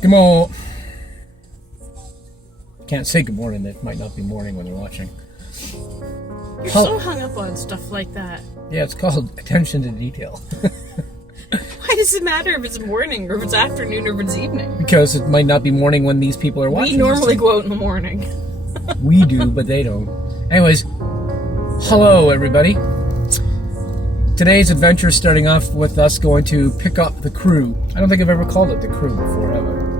Good morning. Can't say good morning. It might not be morning when they're watching. You're so hung up on stuff like that. Yeah, it's called attention to detail. Why does it matter if it's morning or if it's afternoon or if it's evening? Because it might not be morning when these people are watching. We normally go out in the morning. We do, but they don't. Anyways, hello everybody. Today's adventure is starting off with us going to pick up the crew. I don't think I've ever called it the crew before, have I?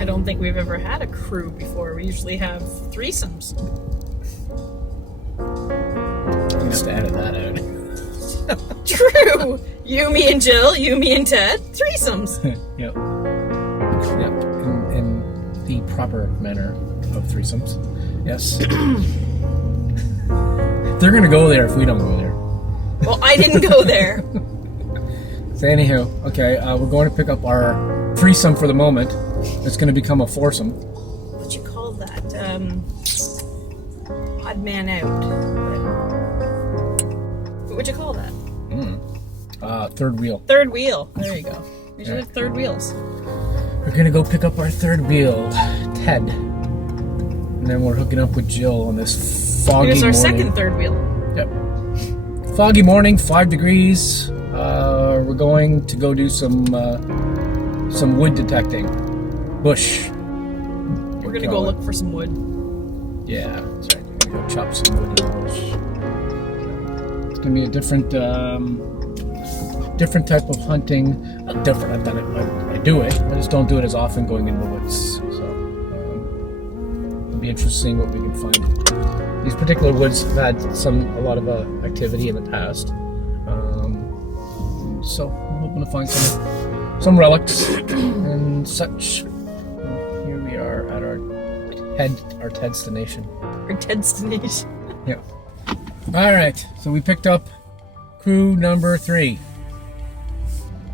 I don't think we've ever had a crew before. We usually have threesomes. I just added that out. True! You, me, and Jill, you, me, and Ted. Threesomes. Yep. Yep. In the proper manner of threesomes. Yes. They're gonna go there if we don't go there. Well, I didn't go there. So anyhow, okay, we're going to pick up our threesome for the moment. It's going to become a foursome. What you call that? Odd man out. What'd you call that? Third wheel. Third wheel. There you go. You should have third wheels. We're going to go pick up our third wheel, Ted. And then we're hooking up with Jill on this foggy Here's our morning. second third wheel. Yep. Foggy morning, 5 degrees. We're going to go do some wood detecting. Bush. We're gonna go look for some wood. Yeah, that's right. We're gonna go chop some wood in the bush. It's gonna be a different type of hunting. Not different. I've done it. I do it. I just don't do it as often going in the woods. So it'll be interesting what we can find. These particular woods have had a lot of activity in the past. So I'm hoping to find some relics and such. Here we are at our Tedstination. Our Tedstination. Yeah. All right. So we picked up crew number 3.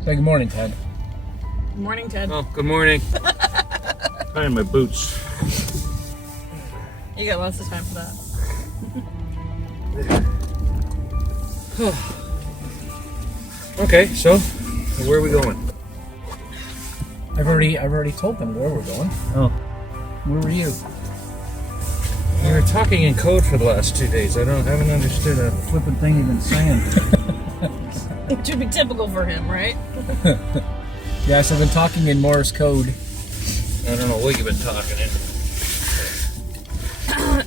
Say good morning, Ted. Good morning, Ted. Oh, good morning. Tying my boots. You got lots of time for that. Okay, so where are we going? I've already told them where we're going. Oh, Where were you? we were talking in code for the last 2 days. Haven't understood a flippin' thing you've been saying. It should be typical for him, right? Yes, I've been talking in Morse code. I don't know what you've been talking in.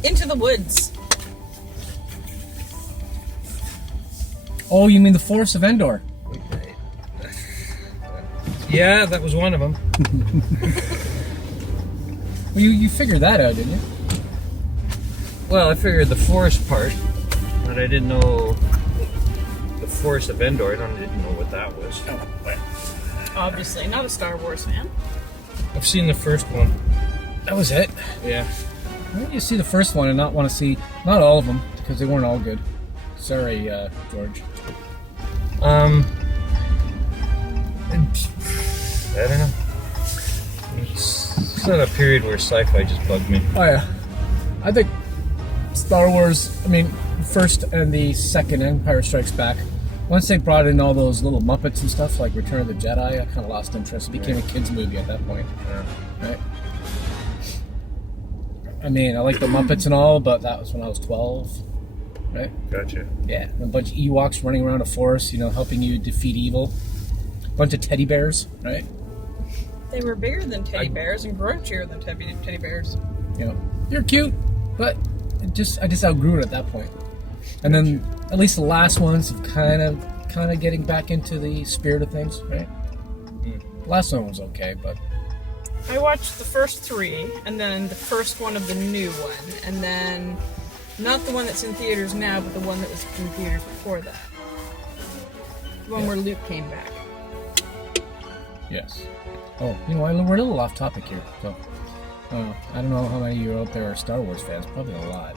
Into the woods. Oh, you mean the Forest of Endor? Yeah, that was one of them. Well, you figured that out, didn't you? Well, I figured the forest part, but I didn't know the Forest of Endor. I didn't know what that was. But Obviously, not a Star Wars fan. I've seen the first one. That was it. Yeah. Why don't you see the first one and not want to see, not all of them, because they weren't all good. Sorry, George. I don't know. It's not a period where sci-fi just bugged me. Oh yeah, I think Star Wars. I mean, the first and the second Empire Strikes Back. Once they brought in all those little Muppets and stuff like Return of the Jedi, I kind of lost interest. It became a kids' movie at that point. Yeah. Right. I mean, I like the Muppets and all, but that was when I was 12. Right. Gotcha. Yeah, and a bunch of Ewoks running around a forest, helping you defeat evil. A bunch of teddy bears, right? They were bigger than teddy bears and grunchier than teddy bears. They're cute, but I just outgrew it at that point. And then at least the last ones have kind of getting back into the spirit of things, right? The last one was okay, but I watched the first 3, and then the first one of the new one, and then not the one that's in theaters now, but the one that was in theaters before that. The one where Luke came back. yes. Oh, we're a little off topic here. So, I don't know how many of you out there are Star Wars fans. Probably a lot.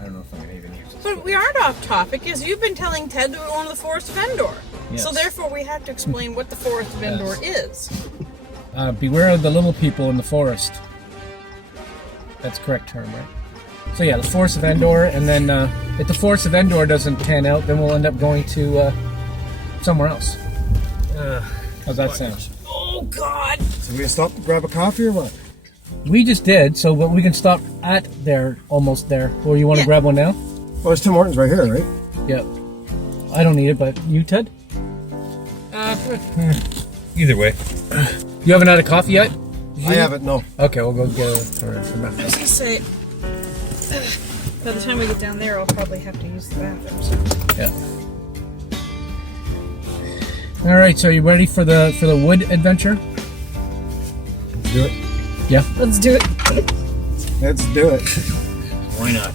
I don't know if I'm going to even use this. But we aren't off topic, because you've been telling Ted that we go to the Forest of Endor. Yes. So therefore we have to explain what the Forest of Endor is. Beware of the little people in the forest. That's the correct term, right? So yeah, the Forest of Endor, and then if the Forest of Endor doesn't pan out, then we'll end up going to somewhere else. How's that sound? Oh God! It's Do we stop to grab a coffee or what? We just did, so but we can stop at there, almost there. Or you want to grab one now? Well, there's Tim Hortons right here, right? Yep. I don't need it, but you, Ted? Either way. You haven't had a coffee yet? I haven't, no. Okay, we'll go get it for I was gonna say, by the time we get down there, I'll probably have to use the bathroom. So. Yeah. All right, so you ready for the wood adventure? Let's do it. Yeah. Let's do it. Let's do it. Why not?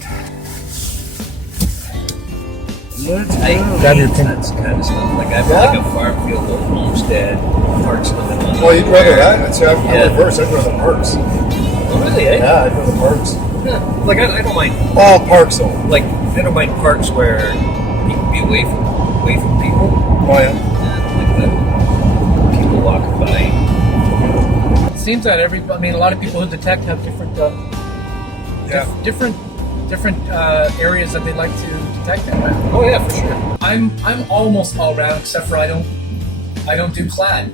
Let's Grab your pin. That's kind of stuff. Like I've got like a farm field, little homestead, parks in the middle of Well, you'd rather that? I'd say I'm Yeah. reverse. I'd rather parks. Oh, really, eh? Yeah, I'd rather parks. Yeah. Like I don't mind. All parks, though. Like I don't mind parks where you can be away from people. Oh, yeah. Like the people walking by. It seems that a lot of people who detect have different, different areas that they like to detect in. Right? Oh yeah, for sure. I'm almost all round, except for I don't do clad.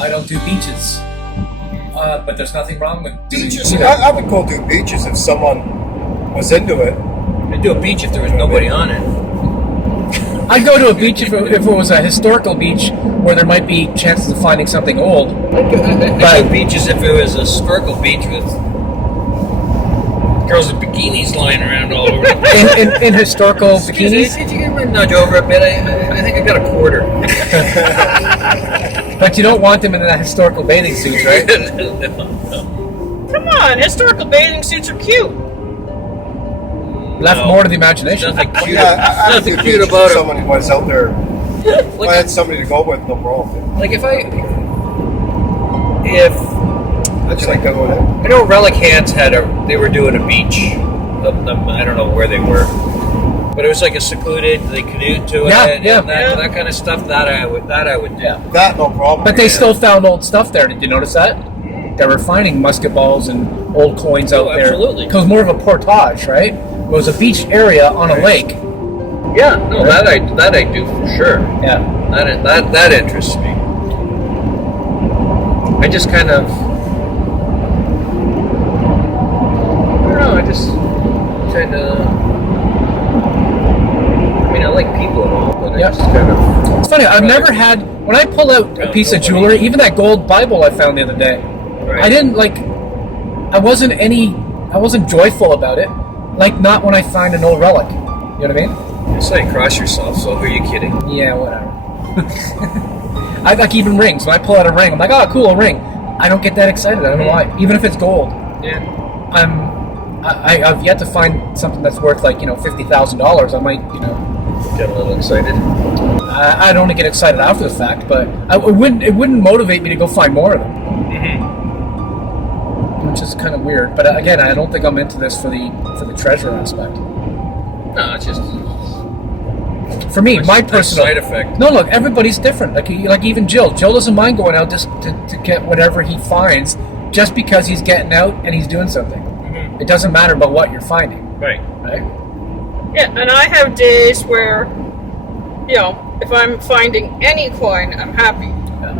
I don't do beaches. But there's nothing wrong with Beaches. I would go do beaches if someone was into it. I'd do a beach if there was nobody on it. I'd go to a beach if it was a historical beach where there might be chances of finding something old. I'd do beaches if it was a historical beach with girls with bikinis lying around all over. in historical bikinis. Did you get my nudge over a bit? I think I got a quarter. But you don't want them in that historical bathing suits, right? Come on, historical bathing suits are cute. Left more to the imagination. Nothing cute. Yeah, I'd Nothing do cute beaches about if it. someone was out there. If I Like, had somebody to go with, no problem. if I just like that one. I know Relic Hands they were doing a beach. I don't know where they were, but it was like a secluded. They canoed to it, and that kind of stuff. That I would do. That, no problem. But they still found old stuff there. Did you notice that? They were finding musket balls and old coins out there. Absolutely. Because more of a portage, right? It was a beach area on a lake. Yeah, no, that I do for sure. Yeah. That interests me. I just kind of, I don't know. I just kind of. I mean, I like people and all, but I just kind of. It's funny. I've never had when I pull out a piece of jewelry, even that gold Bible I found the other day. Right. I didn't like. I wasn't joyful about it. Like not when I find an old relic. You know what I mean? You say cross yourself, so who are you kidding? Yeah, whatever. I like even rings. When I pull out a ring, I'm like, oh, cool, a ring. I don't get that excited. I don't know why. Even if it's gold. Yeah. I've yet to find something that's worth like $50,000. I might Get a little excited. I don't get excited after the fact, but it wouldn't motivate me to go find more of them. Mm-hmm. Which is kind of weird. But again, I don't think I'm into this for the treasure aspect. No, it's just For me, my personal side effect. No, look, everybody's different. Like even Jill. Jill doesn't mind going out just to get whatever he finds, just because he's getting out and he's doing something. Mm-hmm. It doesn't matter about what you're finding, Right. right? Yeah, and I have days where, if I'm finding any coin, I'm happy. Yeah.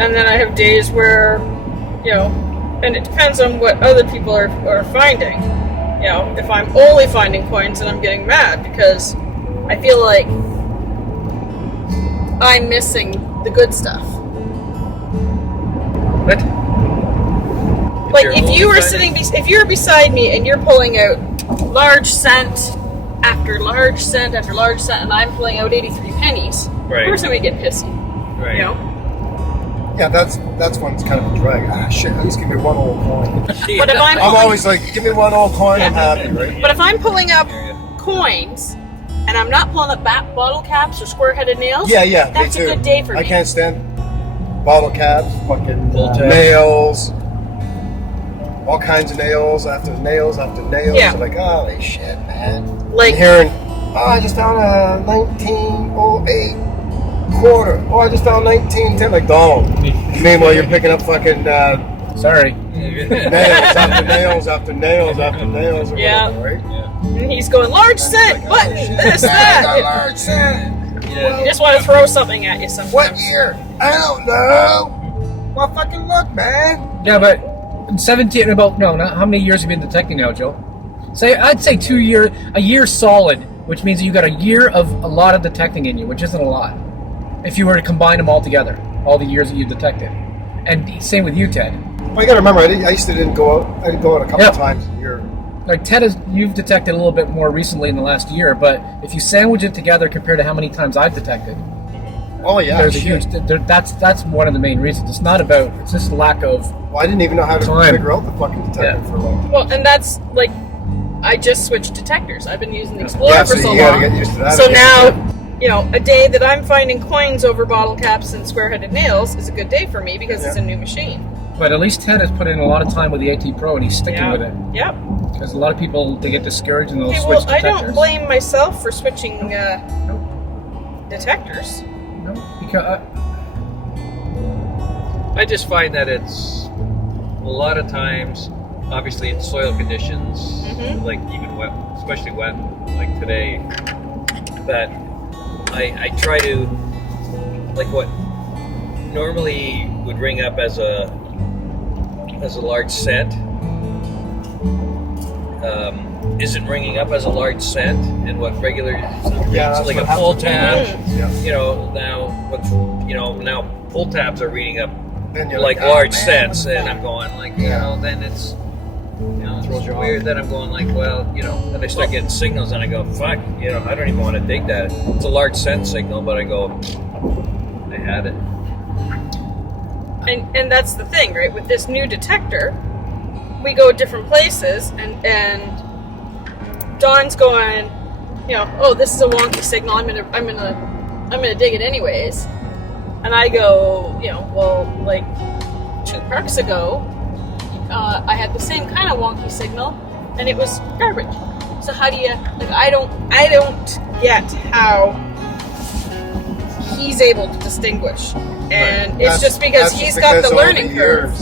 And then I have days where, and it depends on what other people are finding. If I'm only finding coins, then I'm getting mad because I feel like I'm missing the good stuff. What? Like if you were beside me and you're pulling out large cent after large cent after large cent, and I'm pulling out 83 pennies, Right. of course I'm gonna get pissy. Right. Yeah, that's when it's kind of a drag. Ah, shit, at least give me one old coin. But if I'm I'm always like, give me one old coin, I'm happy, right? But if I'm pulling up coins and I'm not pulling up bottle caps or square-headed nails, Yeah, that's me too. a good day for me. I can't stand bottle caps, fucking Pull tab. nails, all kinds of nails after nails after nails. Yeah. I'm like, holy shit, man. Like- and hearing, I just found a 1908 quarter. Oh, I just found 1910. Like, dog. Meanwhile, you're picking up fucking Sorry. nails after nails after nails after nails. Or Yeah. whatever, right? And he's going, large cent, Like, oh, button, shit. this, I that. got large cent. Yeah. You just want to throw something at you sometimes. What year? I don't know. Well, fucking look, man. Yeah, but in 17, about, no, not, how many years have you been detecting now, Joe? I'd say a year solid, which means you got a year of a lot of detecting in you, which isn't a lot. If you were to combine them all together, all the years that you detected. And same with you, Ted. Well, you gotta remember, I didn't go out. I didn't go out a couple times a year. Like Ted, you've detected a little bit more recently in the last year, but if you sandwich it together compared to how many times I've detected, oh yeah, there's a huge. That's one of the main reasons. It's not about. It's just lack of. Well, I didn't even know how to figure out the fucking detector for a while. Well, and that's like, I just switched detectors. I've been using the Explorer for so you long. Gotta get used to that So again. now, you know, a day that I'm finding coins over bottle caps and square-headed nails is a good day for me because it's a new machine. But at least Ted has put in a lot of time with the AT Pro, and he's sticking with it. Yep. Because a lot of people, they get discouraged and they'll Okay, switch well, I detectors. don't blame myself for switching detectors. No, because I just find that it's a lot of times, obviously in soil conditions, like even wet, especially wet, like today, that I try to, like what normally would ring up as a large scent, isn't ringing up as a large scent, and what regular that's like what a pull happens. tab, Yeah. you know, now pull tabs are reading up Then you're like oh, large man, scents, what the and fuck? I'm going like, you know, then it's, you know, Throws it's you off. weird. Then I'm going like, well, you know, then I start getting signals, and I go, fuck, you know, I don't even want to dig that. It's a large scent signal, but I go, I had it. And that's the thing, right? With this new detector, we go different places, and Don's going, you know, oh, this is a wonky signal. I'm gonna dig it anyways. And I go, you know, well, like 2 parks ago, I had the same kind of wonky signal, and it was garbage. So how do you like? I don't get how he's able to distinguish, and it's just because he's got the learning curve.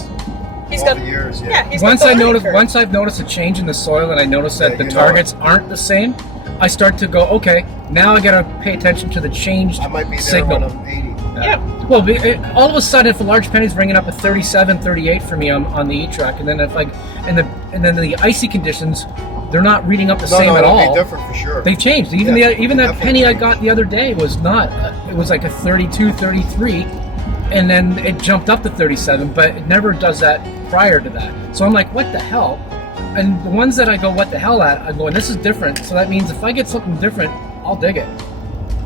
He's got the years. yeah. He's once got the learning curve. once I've noticed a change in the soil, and I notice that the you know targets aren't the same, I start to go, okay, now I gotta pay attention to the changed I might be there signal. when I'm 80. Yeah. Well, all of a sudden, if a large penny's ringing up a 37, 38 for me on the E-Track, and then if like, and then the icy conditions, they're not reading up the same at it'll all. be different for sure. They've changed. Even even that penny I got the other day was not. It was like a 32, 33, and then it jumped up to 37, but it never does that prior to that. So I'm like, what the hell? And the ones that I go, what the hell at, I'm going, this is different. So that means if I get something different, I'll dig it.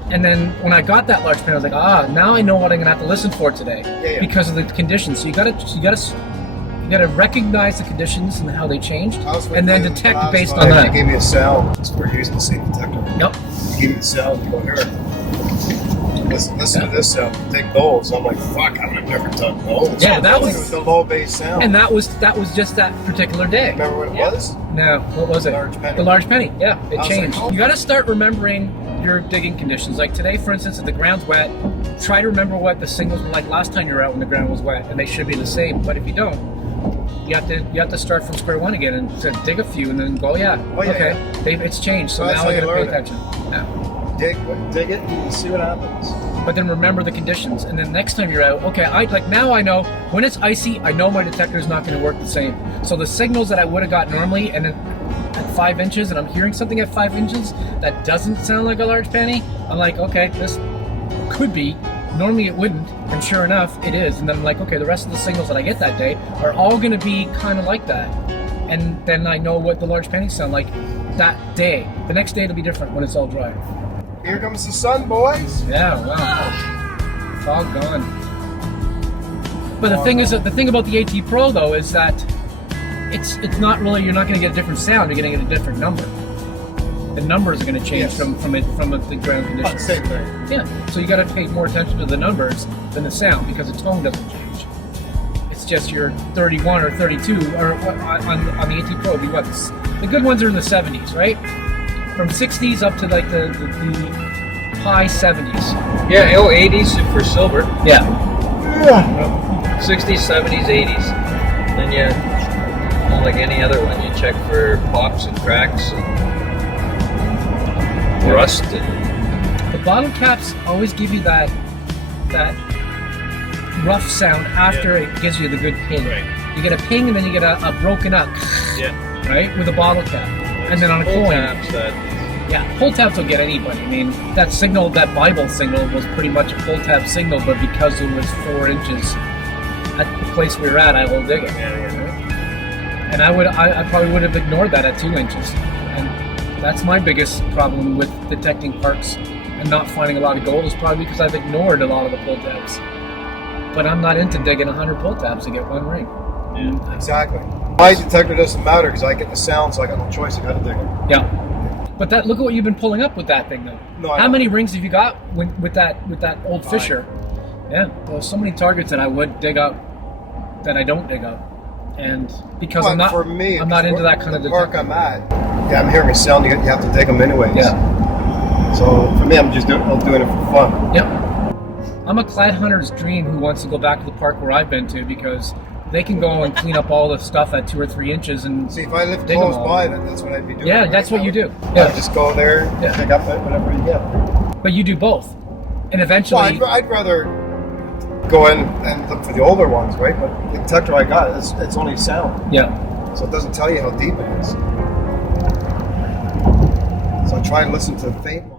And then when I got that large penny, I was like, now I know what I'm gonna have to listen for today because of the conditions. So you gotta recognize the conditions and how they changed, and then detect based on that. You gave me a cell. We're using the same detector. Yep. You gave me a cell. And you go here. Listen to this cell. Take gold. So I'm like, fuck. I've never done gold. Yeah, that it was the low bass sound. And that was just that particular day. Remember what it was? No, what was it? Large penny. The large penny. Yeah, it was changed. like, oh. You got to start remembering your digging conditions. Like today, for instance, if the ground's wet, try to remember what the signals were like last time you were out when the ground was wet, and they should be the same. But if you don't, you have to start from square one again and to dig a few, and then go, it's changed. So Well, now that's I how got to you pay learn it. attention. Yeah. Dig it and see what happens. But then remember the conditions, and then next time you're out, now I know when it's icy, I know my detector is not going to work the same. So the signals that I would have got normally, and then at 5 inches, and I'm hearing something at 5 inches that doesn't sound like a large penny, I'm like, okay, this could be. Normally it wouldn't, and sure enough, it is. And then I'm like, okay, the rest of the signals that I get that day are all going to be kind of like that. And then I know what the large pennies sound like that day. The next day it'll be different when it's all dry. Here comes the sun, boys. Yeah, wow. It's all gone. But the thing is that the thing about the AT Pro though is that it's not really, you're not going to get a different sound. You're going to get a different number. The numbers are going to change from the ground conditions. Same thing. Yeah. So you got to pay more attention to the numbers than the sound because the tone doesn't change. It's just your 31 or 32 or on the AT Pro. It'd be what? The good ones are in the 70s, right? From 60s up to like the high 70s. Yeah, 80s for silver. Yeah. 60s, 70s, 80s. Then you, like any other one, you check for pops and cracks and rust. And The bottle caps always give you that rough sound after it gives you the good ping. Right. You get a ping and then you get a broken up, Yeah. right, with a bottle cap. And then on a Pull coin. tabs that Yeah, pull tabs will get anybody. I mean, that signal, that Bible signal was pretty much a pull tab signal, but because it was 4 inches at the place we were at, I will dig it. And I probably would have ignored that at 2 inches. And that's my biggest problem with detecting parks and not finding a lot of gold is probably because I've ignored a lot of the pull tabs. But I'm not into digging 100 pull tabs to get 1 ring. Yeah. Exactly. My detector doesn't matter because I get the sound, so I got no choice. I got to dig it. Yeah. But that look at what you've been pulling up with that thing though. No, I How know. many rings have you got with that old 5. Fisher? Yeah. Well, so many targets that I would dig up that I don't dig up, and because But I'm not for me, I'm not into that kind of the park detector. I'm at. Yeah, I'm hearing a sound. You have to dig them anyways. Yeah. So for me, I'm doing it for fun. Yep. I'm a clad hunter's dream who wants to go back to the park where I've been to because they can go and clean up all the stuff at 2 or 3 inches and See, if I lived dig 'em close all. by, then that's what I'd be doing. Yeah, right? that's what you do. Yeah. Yeah. Just go there, Yeah. pick up whatever you get. But you do both, and Well, eventually. I'd rather go in and look for the older ones, right? But the detector I got, it's only sound, Yeah. so it doesn't tell you how deep it is. So I try and listen to the faint ones.